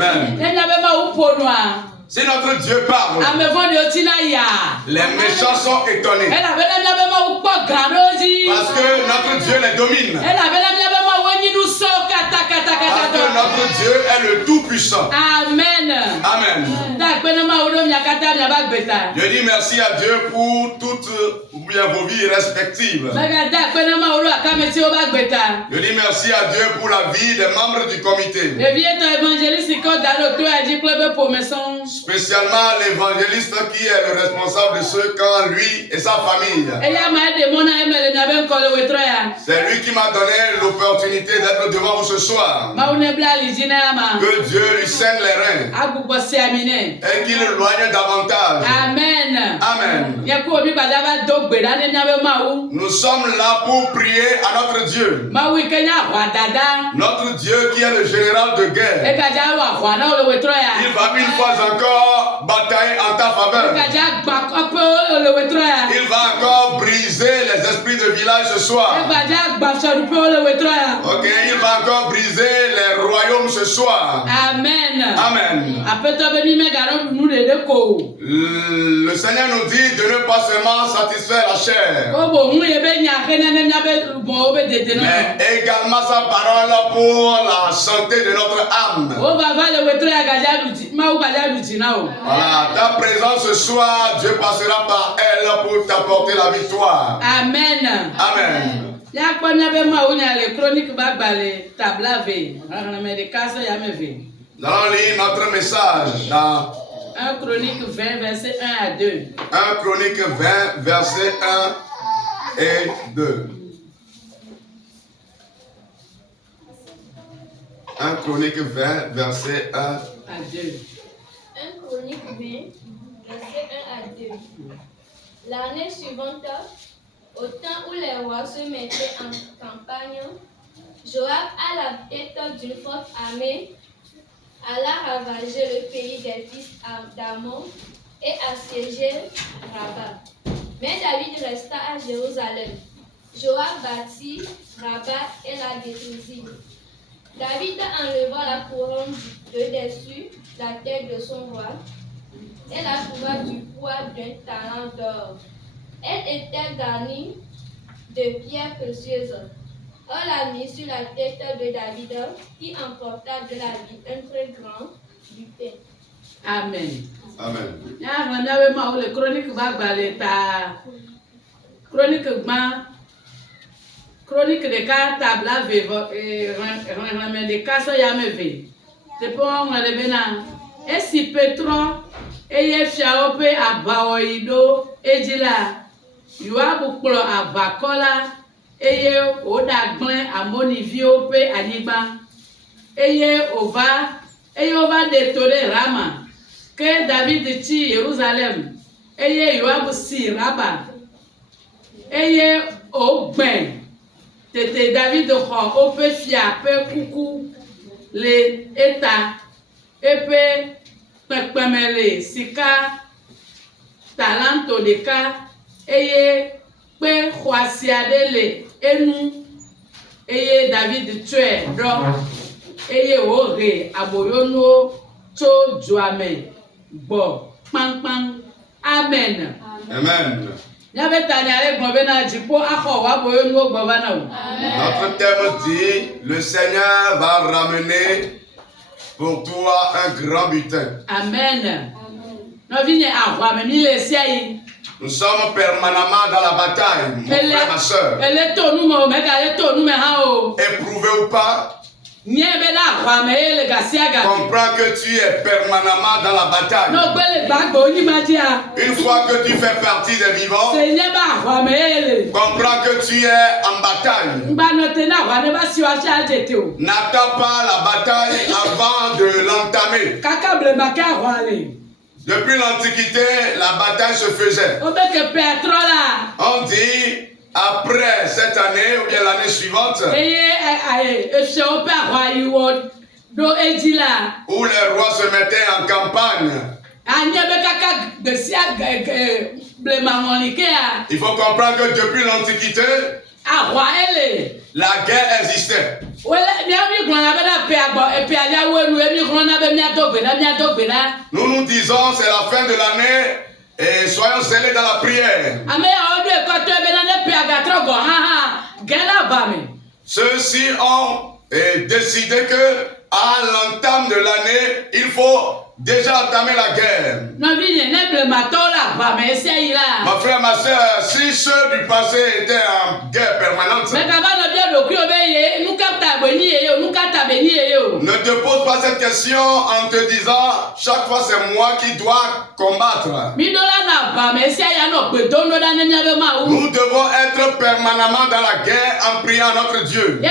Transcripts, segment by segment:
Amen. Si notre Dieu parle, les méchants sont étonnés. Parce que notre Dieu les domine. Parce que notre Dieu est le Tout-Puissant. Amen. Amen. Je dis merci à Dieu pour toutes vos vies respectives. Je dis merci à Dieu pour la vie des membres du comité. Spécialement l'évangéliste qui est le responsable de ce camp, lui et sa famille. C'est lui qui m'a donné l'opportunité d'être devant vous ce soir. Que Dieu lui saigne les reins et qu'il l'éloigne davantage. Amen. Amen. Nous sommes là pour prier à notre Dieu. Notre Dieu qui est le général de guerre. Il va une fois encore batailler en ta faveur. Il va encore briser les esprits de village ce soir. Ok, il va encore briser les royaumes ce soir. Amen. Amen. Le Seigneur nous dit de ne pas seulement satisfaire la chair, mais également sa parole pour la santé de notre âme. Voilà, ta présence ce soir, Dieu passera par elle pour t'apporter la victoire. Amen. Amen. Nous allons lire notre message dans 1 Chronique 20, verset 1 à 2. 1 Chronique 20, verset 1 et 2. 1 Chronique 20, verset 1 à 2. 1 Chronique 20, verset 1 à 2. L'année suivante, au temps où les rois se mettaient en campagne, Joab, à la tête d'une forte armée, alla ravager le pays des fils d'Ammon et assiéger Rabat. Mais David resta à Jérusalem. Joab bâtit Rabat et la détruisit. David enleva la couronne de dessus la tête de son roi et la trouva du poids d'un talent d'or. Elle était garnie de pierres précieuses. On l'a mis sur la tête de David, qui emporta de la vie un très grand butin. Amen. Amen. Chronique de cartes tabla de casse yameve. C'est pour on le bena. Et si Petro et Fiaope abaoido ejila. Yoabu klo abakola eye odagblin amonivio pe anigba. Eye ova détruire Rama. Que David ti Jérusalem. Eye Yoabu si Raba. Eye ogben. Tete David xɔ woƒe fia ƒe kuku le eta eƒe kpekpeme le sika talanto ɖeka eye kpe xɔasi aɖe le enu eye David tsɔe ɖɔ eye wòhe aboyonuwo tso dzoa me gbɔ kpankpan. Amen. Amen. Notre thème dit, le Seigneur va ramener pour toi un grand butin. Amen. Nous sommes permanemment dans la bataille, mon frère, ma soeur. Éprouvé ou pas, comprends que tu es permanemment dans la bataille. Une fois que tu fais partie des vivants, comprends que tu es en bataille. N'attends pas la bataille avant de l'entamer. Depuis l'Antiquité, la bataille se faisait. On dit, après cette année ou bien l'année suivante, où les rois se mettaient en campagne, il faut comprendre que depuis l'Antiquité, la guerre existait. Nous nous disons c'est la fin de l'année et soyons zélés dans la prière. Ceux-ci ont décidé que à l'entame de l'année, il faut déjà entamer la guerre. Ma frère, ma soeur, si ceux du passé étaient en guerre permanente, ne te pose pas cette question en te disant chaque fois c'est moi qui dois combattre. Nous devons être permanemment dans la guerre en priant notre Dieu. Et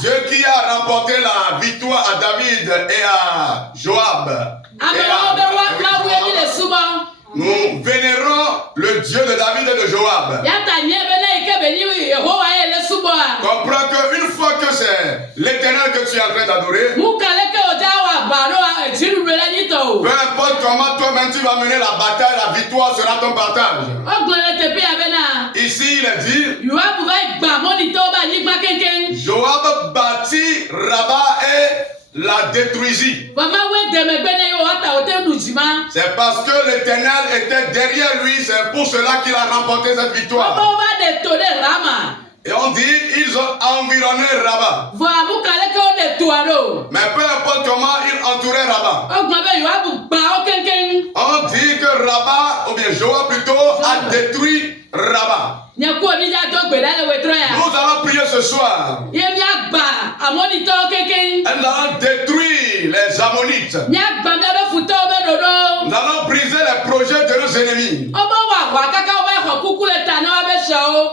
Dieu qui a remporté la victoire à David et à Joab. Nous vénérons le Dieu de David et de Joab. Comprends qu'une fois que c'est l'Éternel que tu es en train d'adorer, peu importe comment toi-même tu vas mener la bataille, la victoire sera ton partage. Ici il est dit, Joab bâtit Rabat et la détruisit. C'est parce que l'Éternel était derrière lui, c'est pour cela qu'il a remporté cette victoire. Et on dit, ils ont environné Rabat. Mais peu importe comment ils entouraient Rabat. On dit que Rabat, ou bien Joab plutôt, a détruit Rabat. Nous allons prier ce soir. Et nous allons détruire les Ammonites. Nous allons briser les projets de nos ennemis.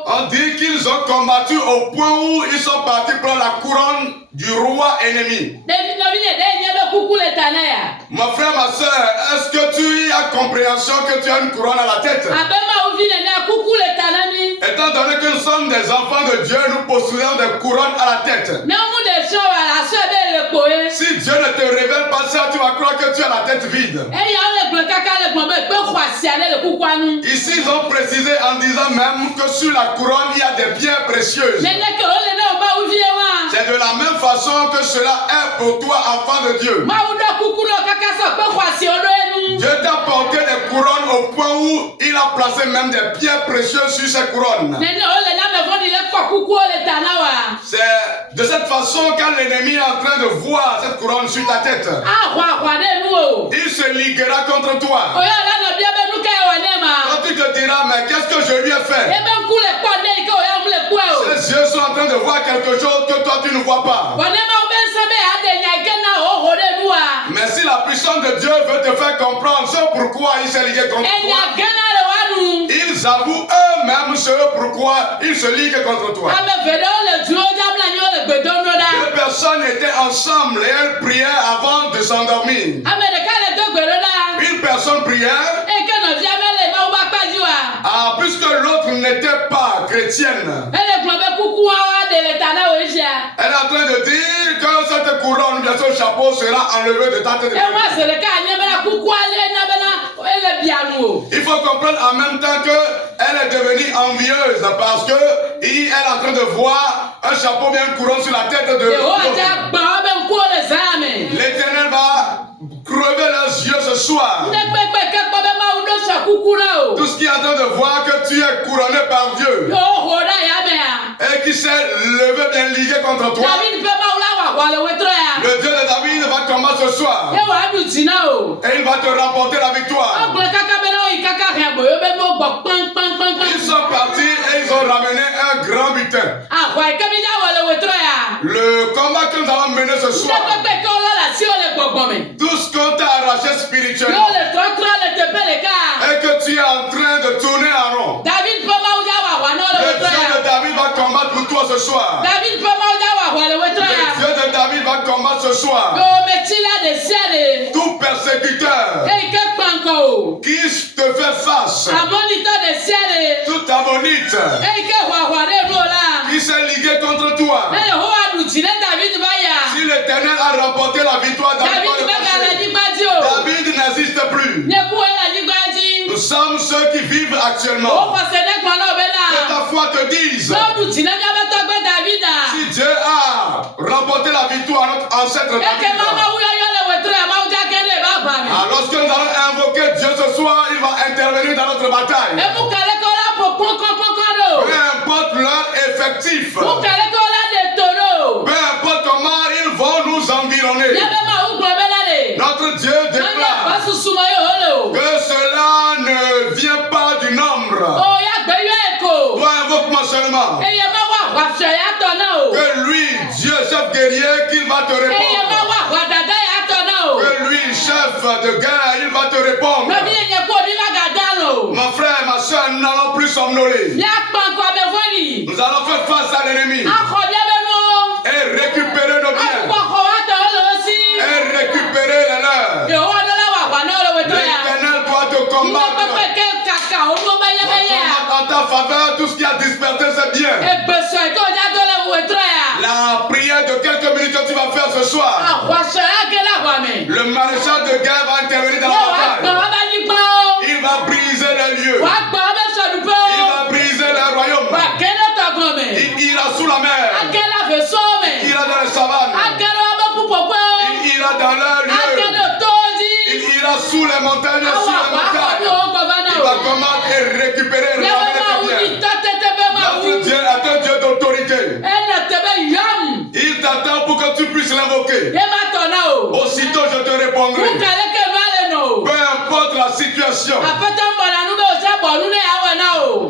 On dit qu'ils ont combattu au point où ils sont partis prendre la couronne du roi ennemi. Mon frère, ma soeur, est-ce que tu as compréhension que tu as une couronne à la tête? Étant donné que nous sommes des enfants de Dieu, nous possédons des couronnes à la tête. Si Dieu ne te révèle pas ça, tu vas croire que tu as la tête vide. Ici, ils ont précisé en disant même que sur la couronne, il y a des pierres précieuses. C'est de la même façon que cela est pour toi, enfant de Dieu. Dieu t'a porté des couronnes au point où il a placé même des pierres précieuses sur ces couronnes. C'est de cette façon quand l'ennemi est en train de voir cette couronne sur ta tête, il se liguera contre toi. Quand tu te diras, mais qu'est-ce que je lui ai fait? Ses yeux sont en train de voir quelque chose que toi tu ne vois pas. Mais si la puissance de Dieu veut te faire comprendre ce pourquoi il s'est ligué contre toi, ils avouent eux-mêmes ce pourquoi ils se liguent contre toi. Deux personnes étaient ensemble et elles priaient avant de s'endormir. Une personne priait, puisque l'autre n'était pas chrétienne. Elle est en train de dire que cette couronne de ce chapeau sera enlevée de ta tête. Il faut comprendre en même temps qu'elle est devenue envieuse parce qu'elle est en train de voir un chapeau bien couronne sur la tête de l'autre. L'Éternel va crever leurs yeux ce soir. Tout ce qui est en train de voir que tu es couronné par Dieu et qui s'est levé bien ligué contre toi. Le Dieu de David va combattre ce soir et il va te remporter la victoire. Ils sont partis et ils ont ramené un grand butin. Le combat que nous allons mener ce soir, tout ce qu'on t'a arraché spirituellement et que tu es en train de tourner en rond, le Dieu de David va combattre pour toi ce soir. Le Dieu de David va combattre ce soir. Tout persécuteur qui te fait face, toute ammonite qui s'est ligué contre toi, si l'Éternel a remporté la victoire dans le David n'existe plus. Nous sommes ceux qui vivent actuellement. Que ta foi te dise, si Dieu a remporté la victoire ancêtre David. Alors lorsque nous allons invoquer Dieu ce soir, il va intervenir dans notre bataille. Peu importe leur effectif. Peu importe comment ils vont nous environner. Notre Dieu déclare que cela ne vient pas du nombre. Toi invoque-moi seulement. Que lui, Dieu, chef guerrier, qu'il va te répondre. Que lui, chef de guerre, il va te répondre. Mon frère, ma soeur, nous n'allons plus somnoler. Nous allons faire face à l'ennemi. Et récupérer nos biens. Et récupérer les leurs. L'Éternel doit te combattre. En ta faveur, tout ce qui a dispersé ses biens. La prière de quelques minutes que tu vas faire ce soir. Le maréchal de guerre va intervenir dans la bataille. Il va briser les lieux. Il va briser les royaumes. Il ira sous la mer. Il ira dans les savanes. Il ira dans leurs lieux. Il ira sous les montagnes, sur les montagnes. Il va combattre et récupérer les biens. Notre Dieu est un Dieu d'autorité. Il t'attend pour que tu puisses l'invoquer. Aussitôt je te répondrai. Peu importe la situation.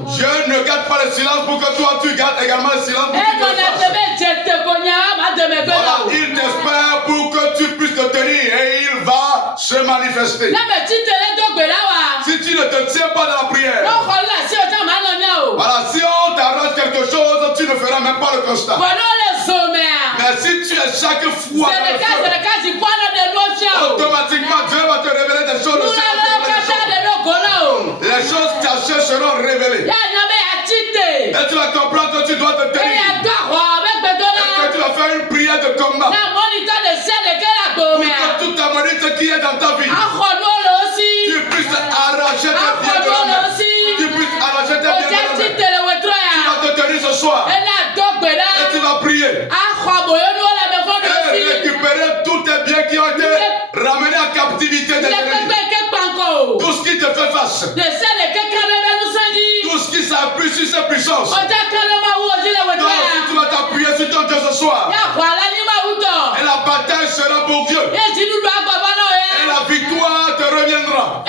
Dieu ne garde pas le silence pour que toi tu gardes également le silence pour que tu te fasses. Voilà, il t'espère pour que tu puisses te tenir et il va se manifester. Si tu ne te tiens pas dans la prière, voilà, si on t'arrange quelque chose, tu ne feras même pas le constat. Mais si tu es chaque fois dans le feu, automatiquement Dieu va te révéler des choses. Les choses cachées seront révélées. Et tu vas comprendre que tu dois te tenir. Et que tu vas faire une prière de combat. Pour que toute ta monnaie qui est dans ta vie, tu puisses arracher tes biens de l'homme. Tu puisses arracher tes biens de l'homme. Tu vas te tenir ce soir. Et tu vas prier. Et récupérer tous tes biens qui ont été ramenés en captivité de l'ennemi. Tout ce qui te fait face. Tout ce qui s'appuie sur ses puissances. Donc si tu vas t'appuyer sur ton Dieu ce soir, et la bataille sera pour Dieu. Et la victoire te reviendra.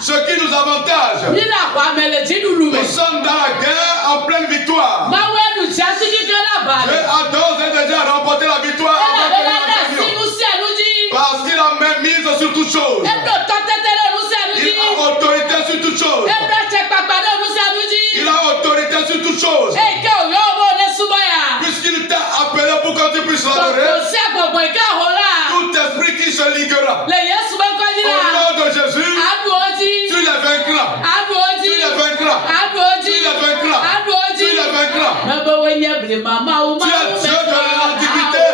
Ce qui nous avantage, nous sommes dans la guerre en pleine victoire. Dieu a d'ores et déjà remporté la victoire avant que nous l'entendions. Parce qu'il a même mise sur toutes choses. Il a autorité sur toutes choses. Il a autorité sur toutes choses. Puisqu'il t'a appelé pour que tu puisses l'adorer, tout esprit qui se liguera au nom de Jésus, tu les vaincras. Tu les vaincras. Tu les vaincras. Tu les vaincras. Tu es Dieu de l'antiquité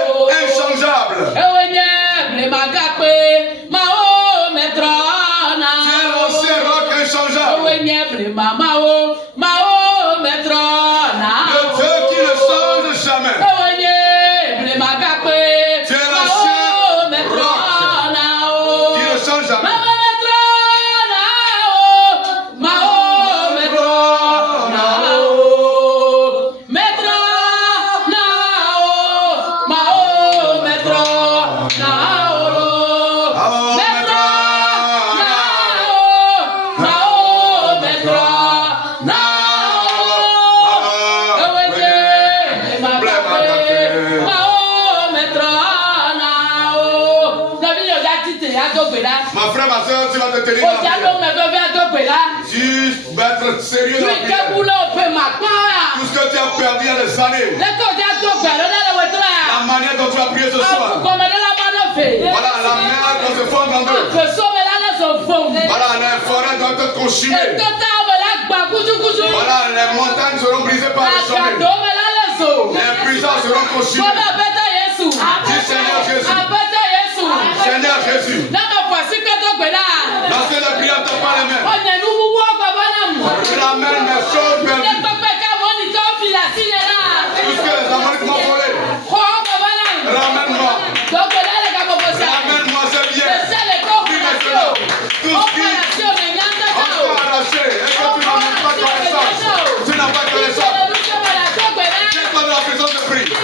inchangeable. Tu es l'ancien roc inchangeable. Le Dieu qui ne change jamais. Tu es l'ancien roc qui ne change jamais. Ma frère, ma soeur, tu vas te tenir là. Tu vas être sérieux dans la prière. Tout ce que tu as perdu il y a des années. La manière dont tu as prié ce soir. Voilà, la mer doit se fondre en deux. Voilà, les forêts doivent être consumées. Voilà, les montagnes seront brisées par le sommet. Les puissants seront consumés. Dis Seigneur Jésus. Seigneur Jésus. Lorsque la prière te parle même, ramène mes choses perdues. Tout ce que les Amorites m'ont volé, Saint-Esprit.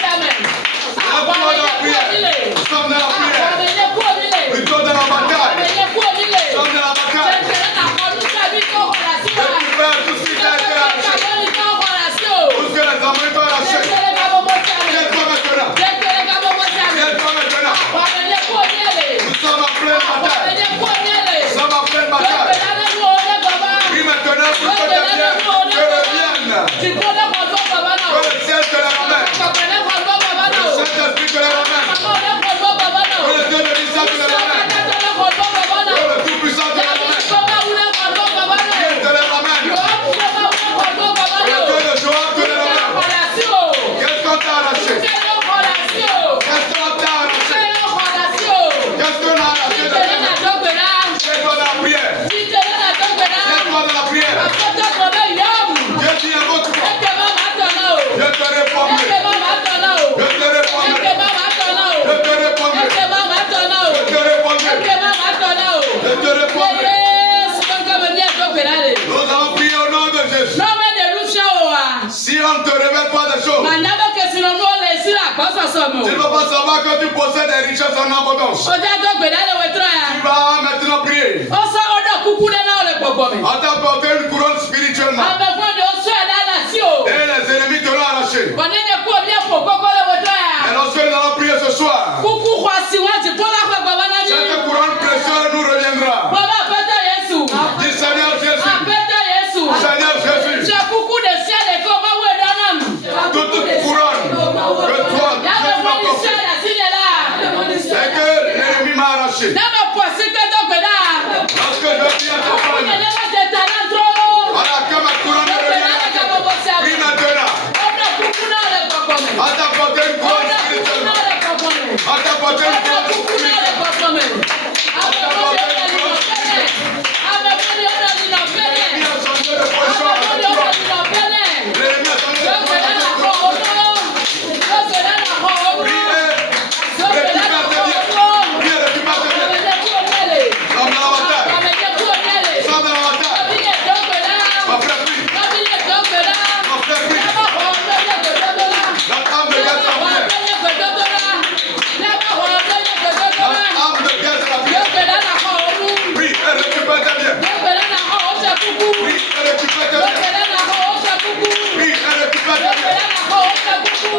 Lève-toi dans la prière. Nous sommes dans la prière. Plutôt dans la bataille. Nous sommes dans la bataille. Récupère tout ce qui t'a été arraché. Tout ce que les amis t'ont arraché. Viens-toi maintenant. Viens-toi maintenant. Nous sommes en pleine bataille. Nous sommes en pleine bataille. Prie maintenant pour que Dieu revienne. Que le ciel te la ramène. Le Saint-Esprit te la ramène. Que le Dieu de l'Israël te la ramène. Que le Tout-Puissant te la ramène. Dieu te la ramène. Que le Dieu de Joab te la ramène. Qu'est-ce qu'on t'a arraché? Qu'est-ce qu'on t'a arraché? Qu'est-ce qu'on a arraché de toi? Viens-toi dans la prière. Viens-toi dans la prière. Dieu dit un autre mot. Je te répondrai. Je te répondrai. Je te répondrai. Je te répondrai. Je te répondrai. Nous allons prier au nom de Jésus. Si on ne te révèle pas des choses, tu ne vas pas savoir que tu possèdes des richesses en abondance. Tu vas maintenant prier. On t'a porté une couronne spirituellement. Et les ennemis te l'ont arraché. Et lorsque nous allons prier ce soir, cette couronne précieuse nous reviendra. Dis Seigneur Jésus. Seigneur Jésus. Toute couronne que toi, Dieu m'a portée et que l'ennemi m'a arraché. Lorsque je viens à ta famille, voilà que ma couronne reviendra. Prie maintenant. À t'apporter une couronne spirituelle. À t'apporter une couronne spirituelle. À t'apporter une couronne spirituelle. L'ennemi a changé de position à cette couronne. L'ennemi a changé de position à cette couronne. Priez. Récupère tes biens. Priez, récupère tes biens. Nous sommes dans la bataille. Nous sommes dans la bataille. Ma frère, prie. Ma frère, prie. La âme de guerre, la prière. La âme de guerre, la prière. Prie et récupère tes biens. Prie et récupère tes biens. Prie et récupère tes biens.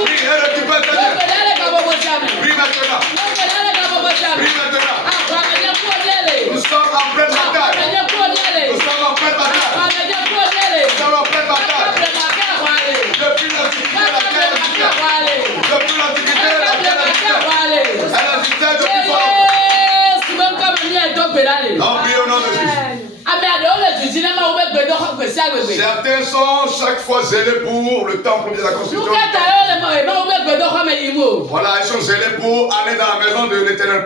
Prie et récupère tes biens. Prie maintenant. Prie maintenant. Nous sommes en pleine bataille. Nous sommes en pleine bataille. Nous sommes en pleine bataille. Depuis l'Antiquité, la terre existait. Depuis l'Antiquité, la terre existait. Elle existait depuis fort. Non, prie au nom de Jésus. Certains sont chaque fois zélés pour le temple de la construction. Voilà, ils sont zélés pour aller dans la maison de l'Éternel.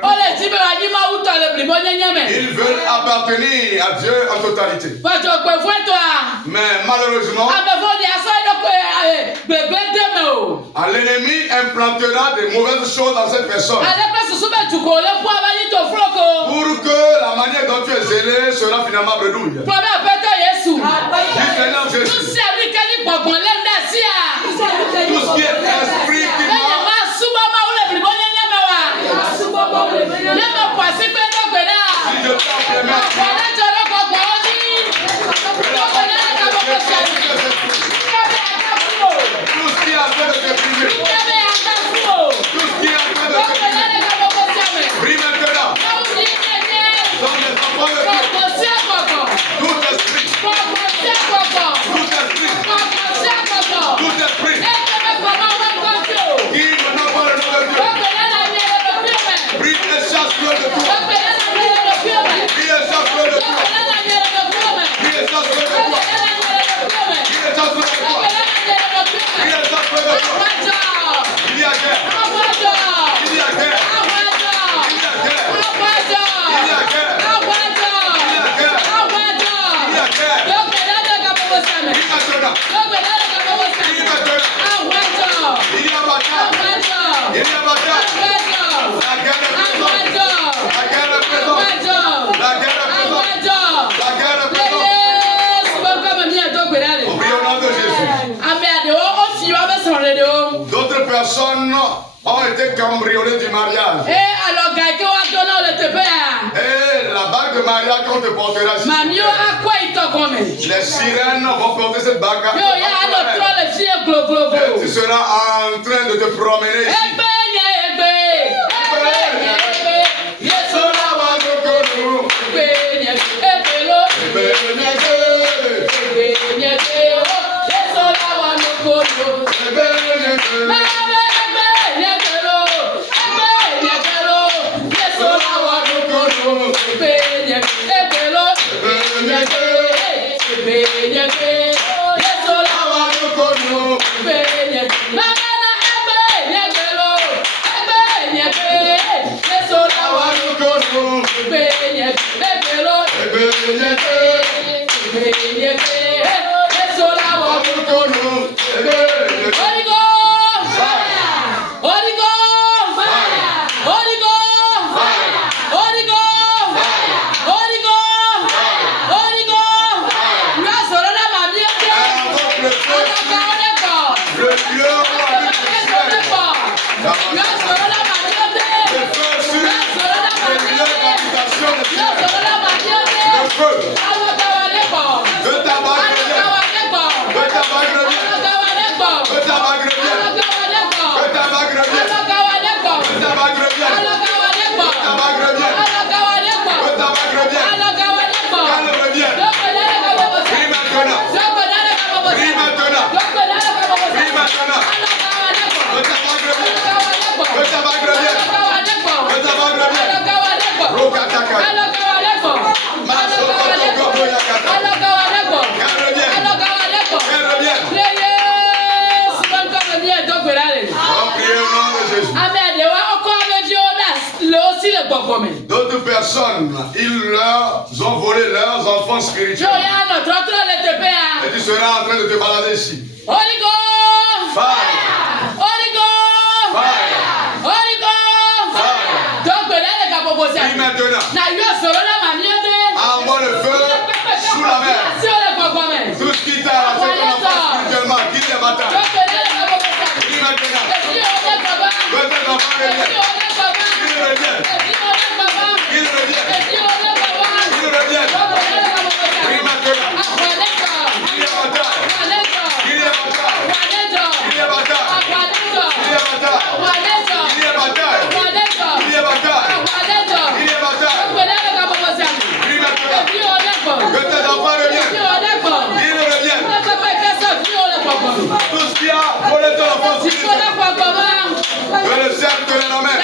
Ils veulent appartenir à Dieu en totalité. Mais malheureusement, l'ennemi implantera des mauvaises choses dans cette personne. Pour que la manière dont tu es zélé sera finalement bredouille. Dis Seigneur Jésus. Tout ce qui est esprit qui m'a. Si je tape les mains. Tout ce qui est en train de te priver. Tout ce qui est en train de te priver. Prie maintenant. Dans les enfants de Dieu. Tout esprit. Tout esprit. D'autres personnes ont été cambriolées du mariage. Et la bague de mariage qu'on te portera ici. Les sirènes vont porter cette bague. Et tu seras en train de te promener ici. D'autres personnes, ils leur ont volé leurs enfants spirituels. Et tu seras en train de te balader ici. Holy Ghost! Fire! Holy Ghost! Fire! Holy Ghost! Fire! Prie maintenant. Envoie le feu sous la mer. Tout ce qui t'a fait ton enfant spirituellement, qui les bâtards. Prie maintenant. Que tes enfants reviennent. Qu'ils reviennent. Qu'ils reviennent. Qu'ils reviennent. Prie maintenant. Qu'il est bâtard. Qu'il est bâtard. Qu'il est bâtard. Qu'il est bâtard. Qu'il est bâtard. Qu'il est bâtard. Qu'il est bâtard. Prie maintenant. Que tes enfants reviennent. Qu'ils reviennent. Tout ce qui a volé ton enfant spirituel. Que le ciel te le ramène.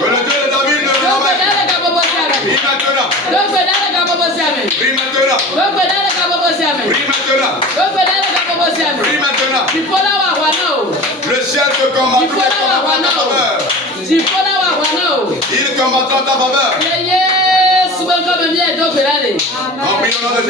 Que le Dieu de David le ramène. Prie maintenant. Prie maintenant. Prie maintenant. Prie maintenant. Le ciel te combattra en ta faveur. Il combattra en ta faveur. En priant dans le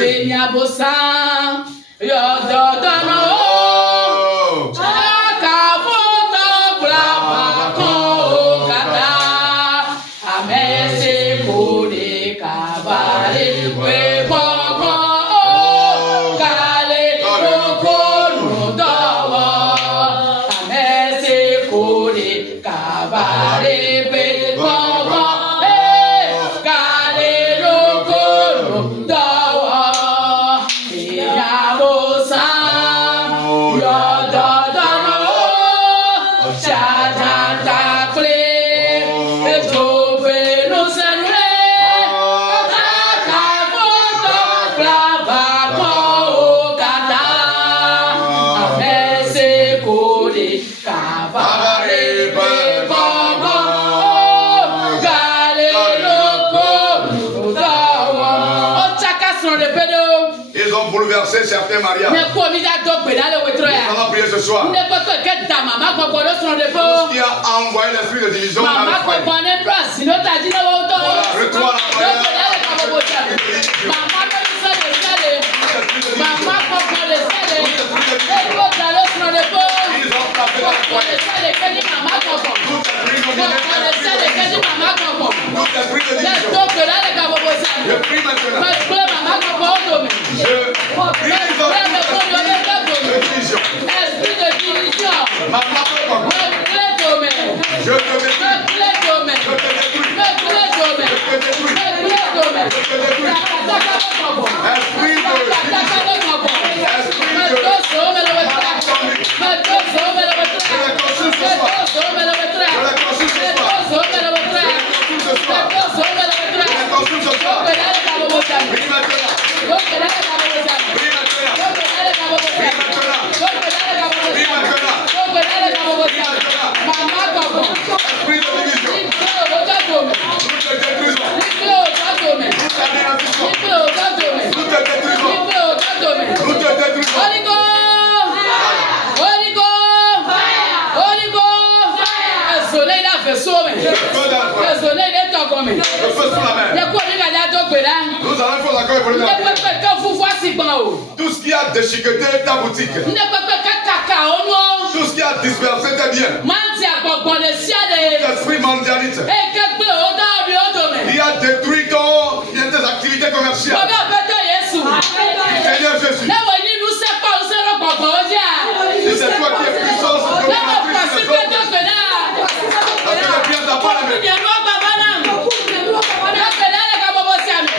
certains mariages. On va prier ce soir. Qui a envoyé l'esprit de division dans le foyer. Retour à la Je te Tout ce qui a déchiqueté ta boutique, tout ce qui a dispersé tes biens, l'esprit mondialiste, qui a détruit tes activités commerciales. Seigneur Jésus, si c'est toi qui es puissant, c'est toi qui es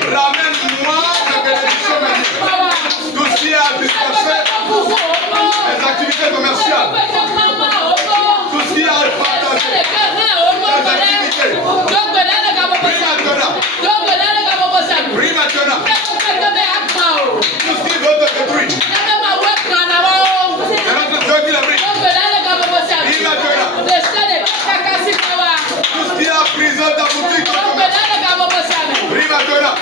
ramène-moi la bénédiction. Tout ce qui a dispersé les activités commerciales, tout ce qui a partagé les activités, prie maintenant. Tout ce qui veut te détruire, c'est notre Dieu qui l'a pris. Prie maintenant. Tout ce qui a brisé ta boutique, prie maintenant.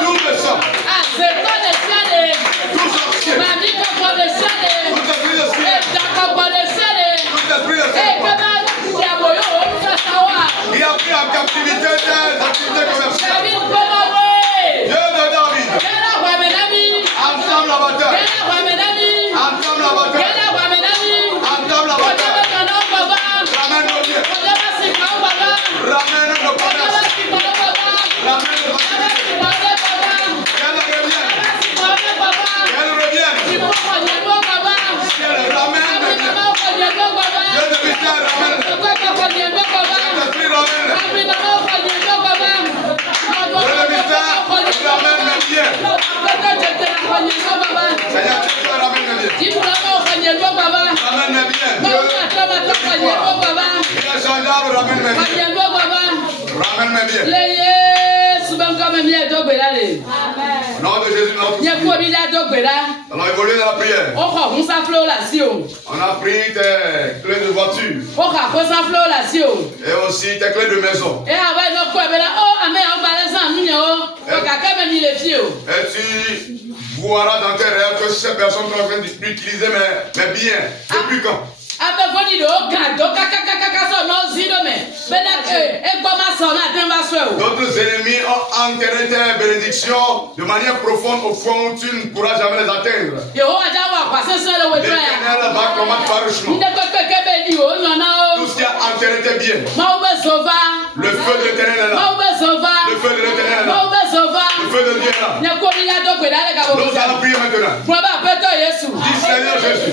Tout le sang, tout sorcier, tout esprit de ciel, tout esprit de ciel, qui a pris en captivité tes activités commerciales. Dieu de David, entame la bataille, entame la bataille, entame la bataille. Ramène nos biens, ramène nos commerces, ramène nos activités. Qu'elle revienne, qu'elle ramène maintenant. Dieu de mystère, ramène. Saint-Esprit, ramène. Dieu de mystère, ramène mes biens. Seigneur, tu ramène mes biens. Ramène mes biens. Dieu, changeable, ramène mes biens. Ramène mes biens. Au nom de Jésus, notre Dieu. Allons évoluer dans la prière. On a pris tes clés de voiture. Et aussi tes clés de maison. Et tu vois dans tes rêves que ces personnes sont en train d'utiliser mes biens. Depuis quand? D'autres ennemis ont enterré tes bénédictions de manière profonde au fond où tu ne pourras jamais les atteindre. L'Éternel va combattre farouchement tout ce qui a enterré tes biens. Le feu de l'Éternel est là. Le feu de l'Éternel est là. Le feu de Dieu est là. Nous allons prier maintenant. Dis Seigneur Jésus,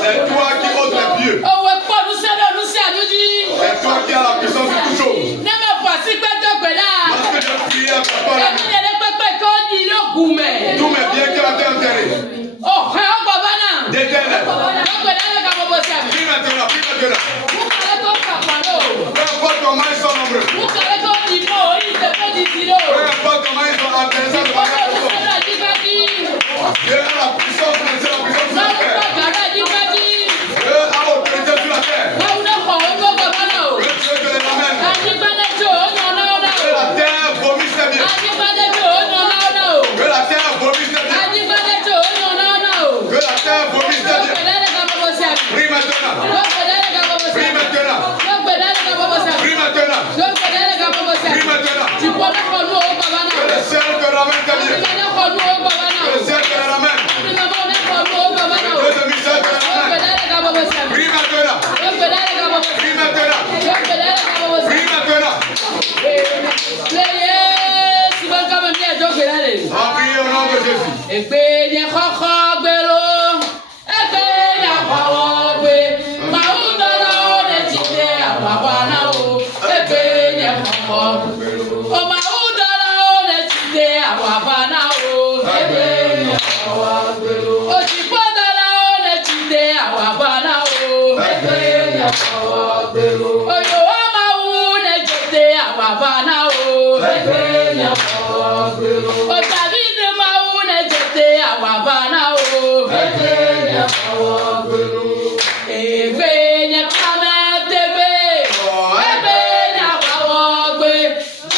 c'est toi qui ôtes les pieux. C'est toi qui as la puissance de toutes choses. Lorsque je prie à papa, tous mes biens qui ont été enterrés, d'éternel. Prie maintenant, prie maintenant. Peu importe comment ils sont nombreux. Peu importe comment ils sont enterrés, ça ne va pas. Dieu a la puissance, c'est la puissance de la terre. Dieu a autorité sur la terre. Que Dieu te les ramène. Que la terre vomisse ses biens. Que la terre vomisse ses biens. Que la terre vomisse ses biens. Prie maintenant. Prie maintenant. Prie maintenant. Prie maintenant. Que le ciel te ramène tes biens. Que le ciel te les ramène. Que Dieu de mystère te les ramène. Prie maintenant. Prie maintenant. Prie maintenant. On prie au nom de Jésus. Oyo ama une jete awabana o. O David ma une jete awabana o. Egbe kame tebe. Egbe awagbe.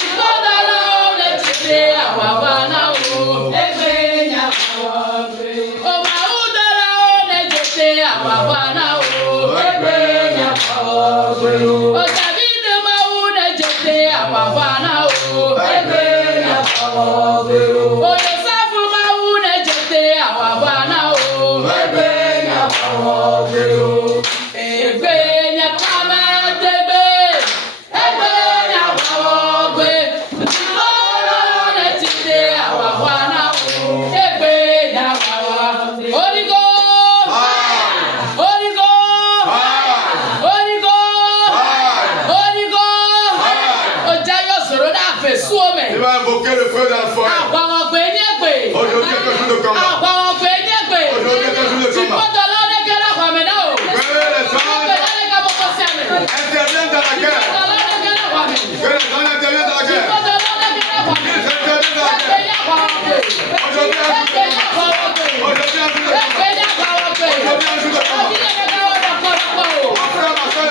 Ikodala une jete awabana o. Egbe awagbe. O ma udara une jete awabana o. O David ma une jete awabana o. O Yosef ma une jete awabana o. Egbe nyakame tebe. Egbe nyawagbe. Tikolo ne jete awabana o. Egbe nyawagbe. Holy Ghost. Holy Ghost. Holy Ghost. Holy Ghost. Ojayo soro na fesuo me. Il va invoquer le feu dans le foyer. Aujourd'hui est un jour de combat. Aujourd'hui est un jour de combat. Que les anges interviennent dans la guerre. Que les anges interviennent dans la guerre. Ils interviennent dans la guerre. Aujourd'hui est un jour de combat. Aujourd'hui est un jour de combat. Aujourd'hui est un jour de combat. Mon frère, ma soeur,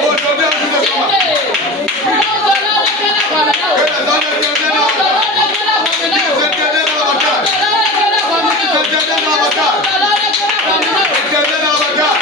aujourd'hui est un jour de combat. Que les anges interviennent dans la guerre. Ils interviennent dans la bataille. Ils interviennent dans la bataille. Ils interviennent dans la bataille.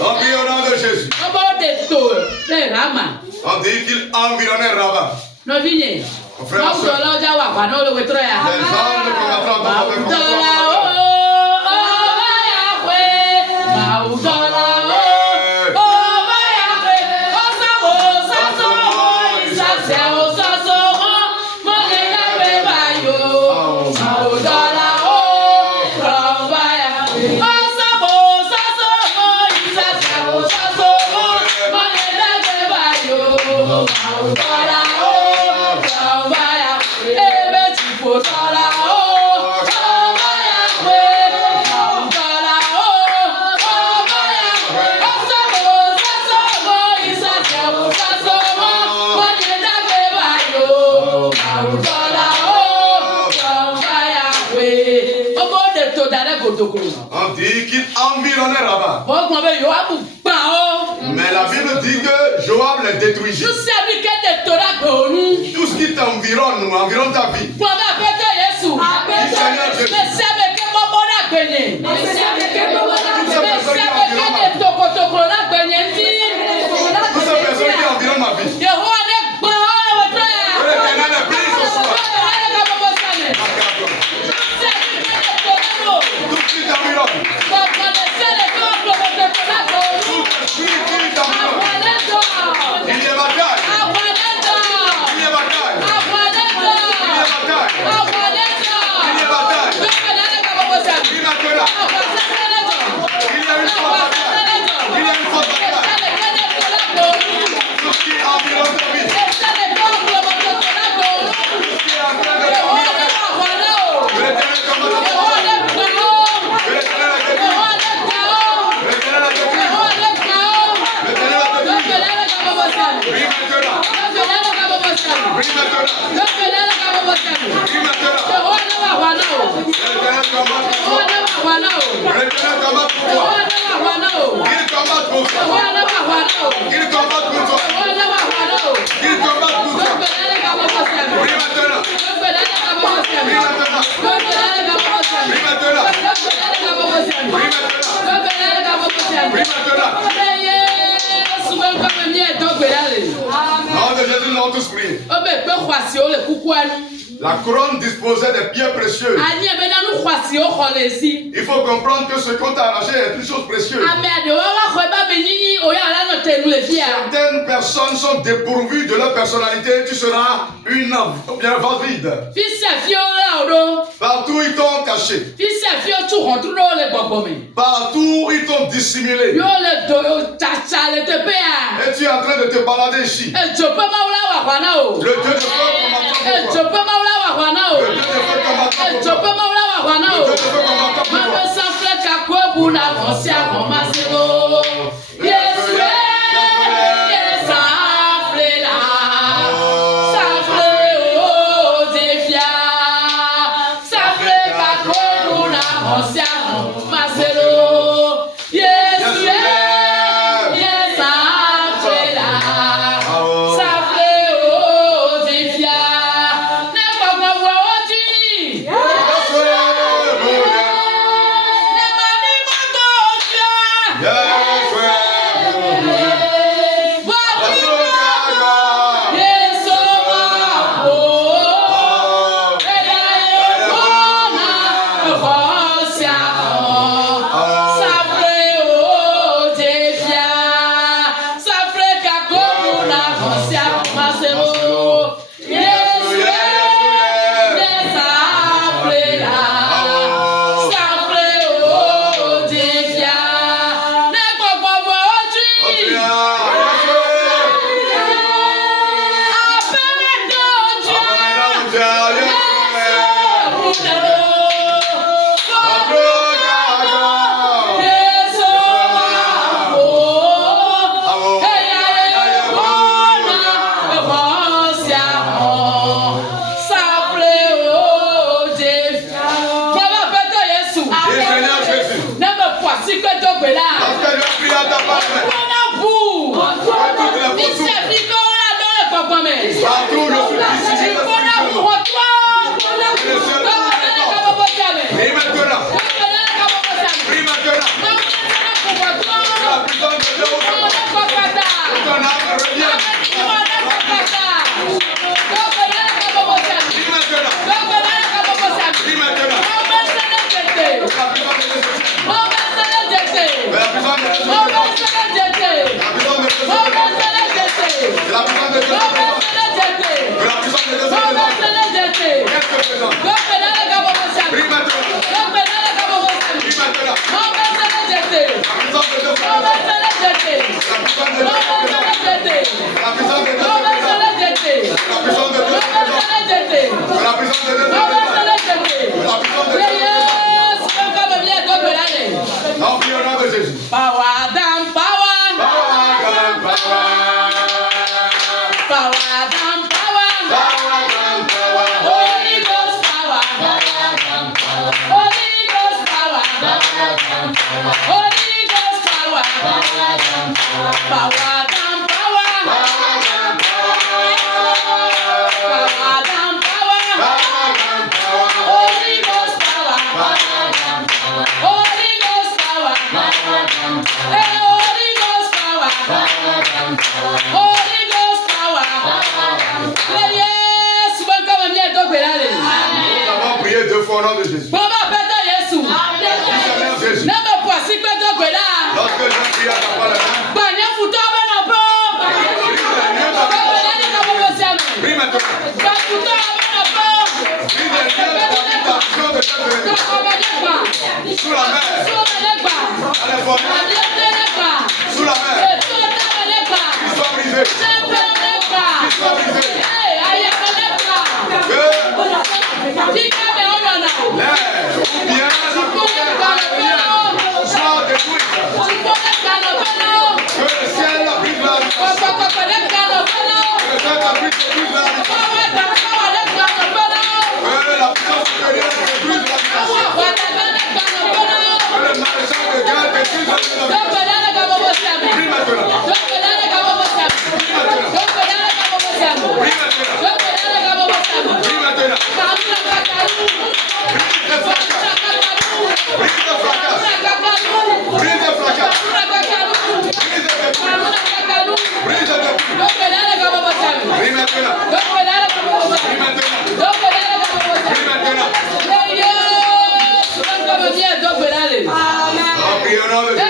Environnant de Jésus. On dit qu'il environnait Rabat. Mon frère, ma soeur. Les anges on dit qu'il environnait Rabat. Mais la Bible dit que Joab les détruisit. Tout ce qui t'environne, environne ta vie. Seigneur Jésus. Toutes ces personnes qui environnent ma vie. Il y a bataille. La couronne disposait des pierres précieuses. Il faut comprendre que ce qu'on t'a arraché est une chose précieuse. Certaines personnes sont dépourvues de leur personnalité. Tu seras une vase vide. Partout ils t'ont caché. Partout ils t'ont dissimulé. Et tu es en train de te balader ici. Le Dieu de feu Brise prions au nom de Jésus.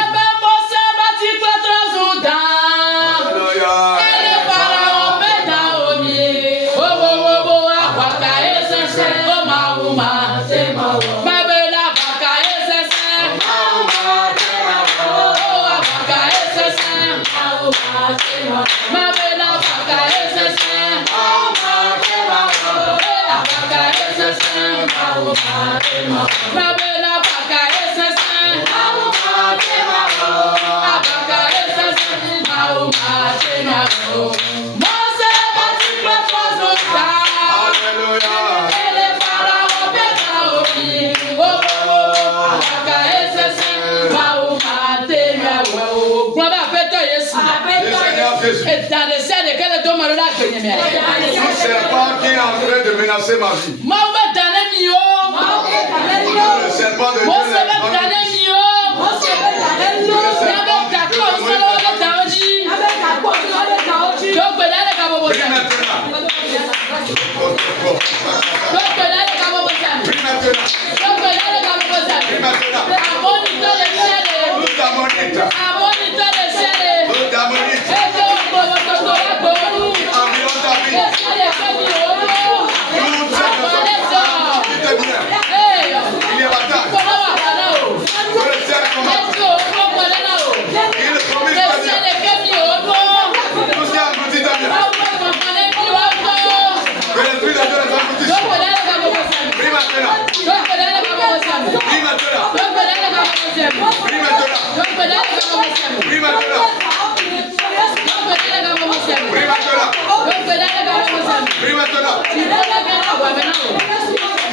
Le serpent qui est en train de menacer ma vie. Le serpent de Dieu.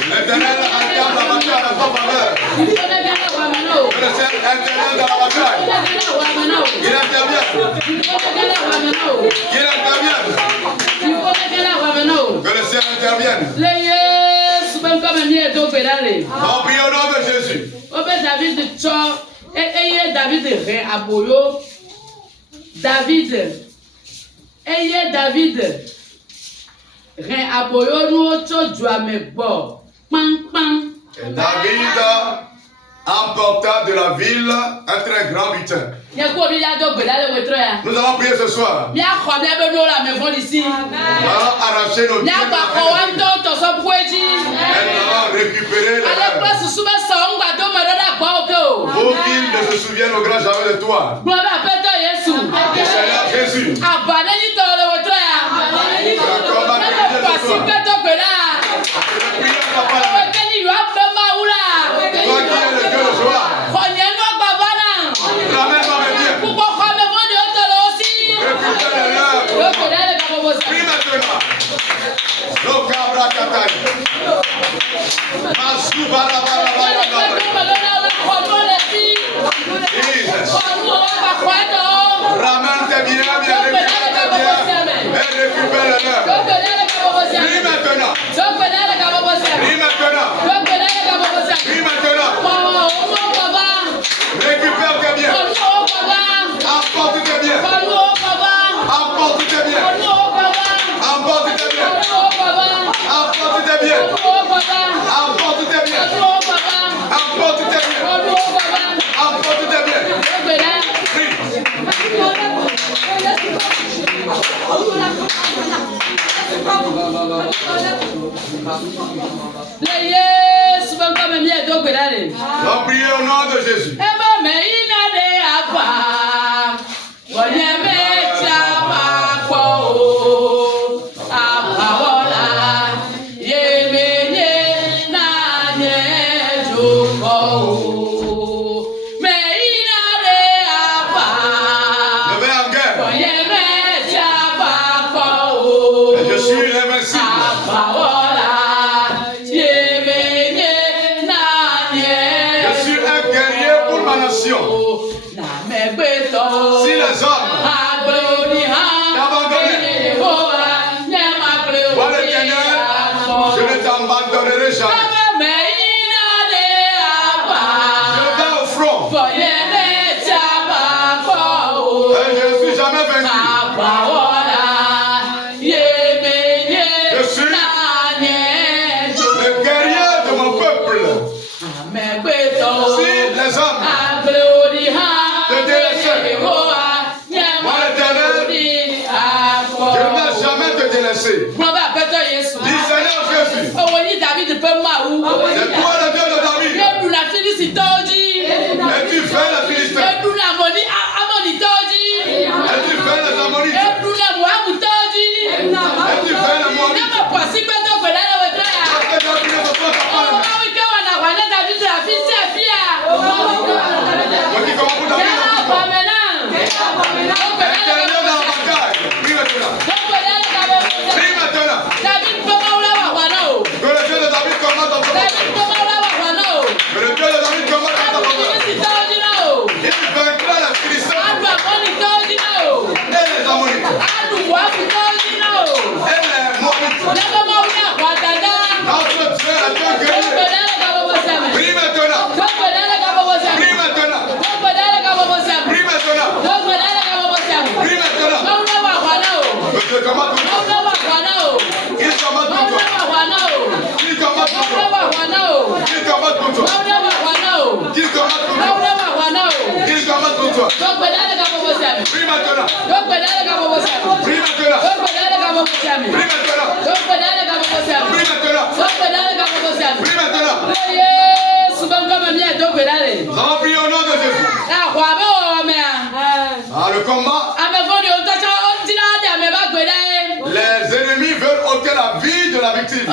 L'Éternel accorde la bataille à ta faveur. Le Seigneur intervient dans la bataille. Il intervient. Il intervient. Que le Seigneur intervienne. On prie au nom de Jésus. David emporta de la ville un très grand butin. Nous allons prier ce soir. Nous allons arracher nos biens. Nous allons récupérer les pour qu'ils ne se souviennent au grand jamais de toi. Seigneur Jésus. Toi qui es le Dieu de joie. Ramène-moi mes biens. Récupère-les. Prie maintenant. Le cabra kataï. Masou barabara. Ramène tes biens, et récupère-les. Prie maintenant. Prie maintenant. Prie maintenant. Récupère tes biens. Apporte tes biens. Apporte tes biens. Apporte tes biens. Apporte tes biens. Apporte tes biens. Apporte tes biens. Apporte tes biens. Prie. On prie au nom de Jésus. Si les hommes t'abandonnent, moi l'Éternel, je ne t'abandonnerai jamais. Je vais au front. Et je ne suis jamais vaincu. Je suis le guerrier de mon peuple. Si les hommes verset. Dis Seigneur Jésus. C'est toi le Dieu de David. Et tu fais la Philistine. Et tu fais les Ammonites. Et tu fais les Moabites. Le combat, les ennemis veulent ôter la vie de la victime.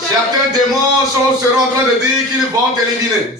Certains démons seront en train de dire qu'ils vont t'éliminer.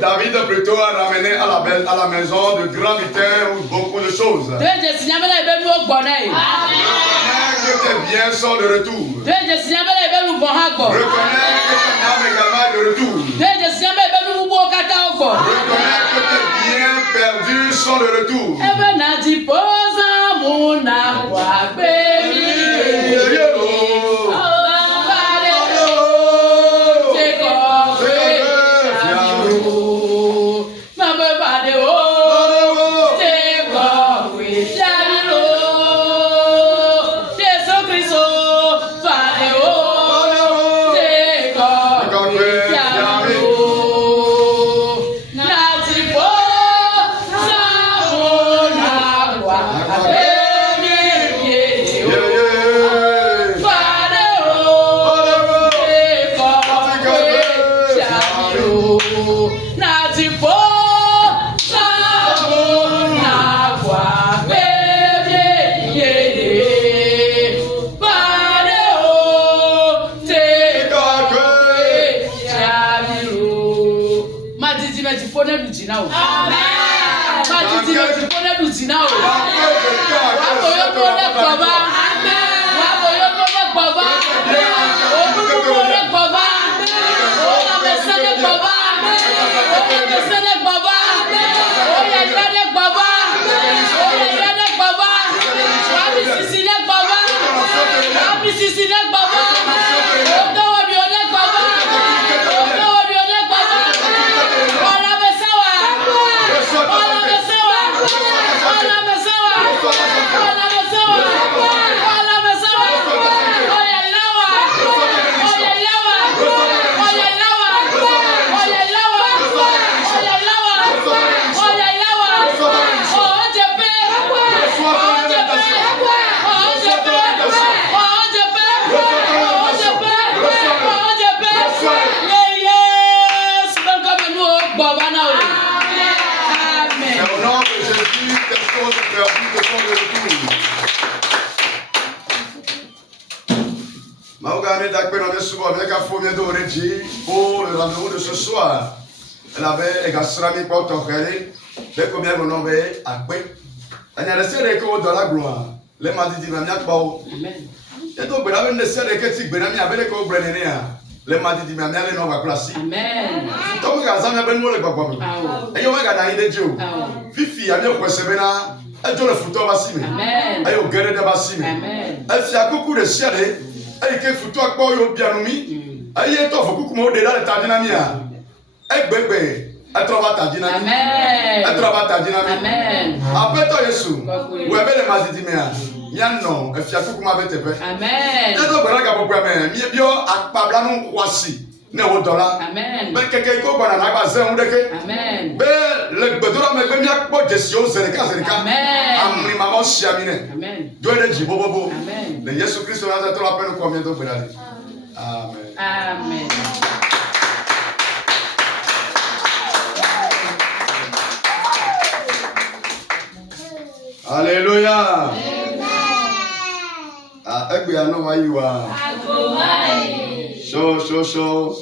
David plutôt a ramené à la maison de grands mutins ou beaucoup de choses. Que tes biens sont de retour. Reconnais que ton âme également est de retour. Reconnais que tes biens perdus sont de retour. Pour le rendez-vous de ce soir, elle avait égastrami pour ton frère, dès combien mon nom est à quoi? Elle a laissé les cours dans la gloire. Les m'a dit, Amen. Et donc, elle avait laissé les cours de la avec les cours de les m'a dit, Amen. Les noms va placer. Amen. Donc, il y a un peu de monde qui va pas. Et il y a un peu de Dieu. Fifi, a bien recevé là. Elle joue le football bassi. Amen. Elle a gagné de bassi. Amen. Elle fait un coucou de ciel. Elle fait football à quoi il bien mis. Elle est toi, faut que tu de ta dynamique. Elle bébé, elle travaille ta dynamique. Amen. Elle travaille ta dynamique. Amen. Après toi, Jésus, vous avez les mazidimia. Yann, elle fait un coucou avec tes pères. Amen. Elle doit faire un peu de mieux bien à Pabla non croisi. Ne au dollar. Amen. Ben quelqu'un qui a un magasin ou de que. Amen. Ben le bedora me bien pour gestion zerika. Amen. Amri maman chiamine. Amen. Dieu le dit bobo. Amen. Le Jésus Christ a été la peine combien de pénalité. Amen. Amen. Alléluia. Ah, egbe ano wa yiwa. Show.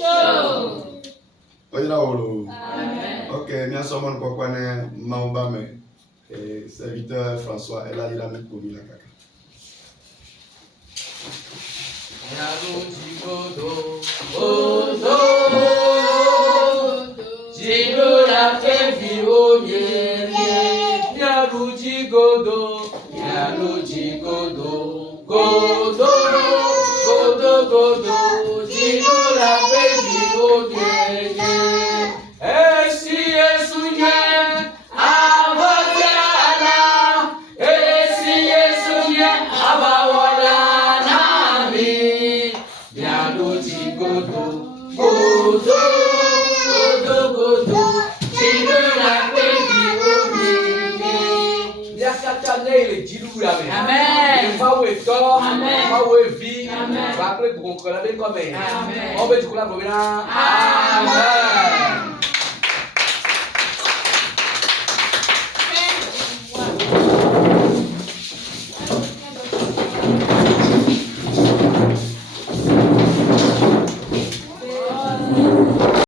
Oyira wolo. Amen. Ok, bien sommes quoi quoi ne maubame. Et serviteur François, elle a dit la même pour lui la caca. Amen. Amen.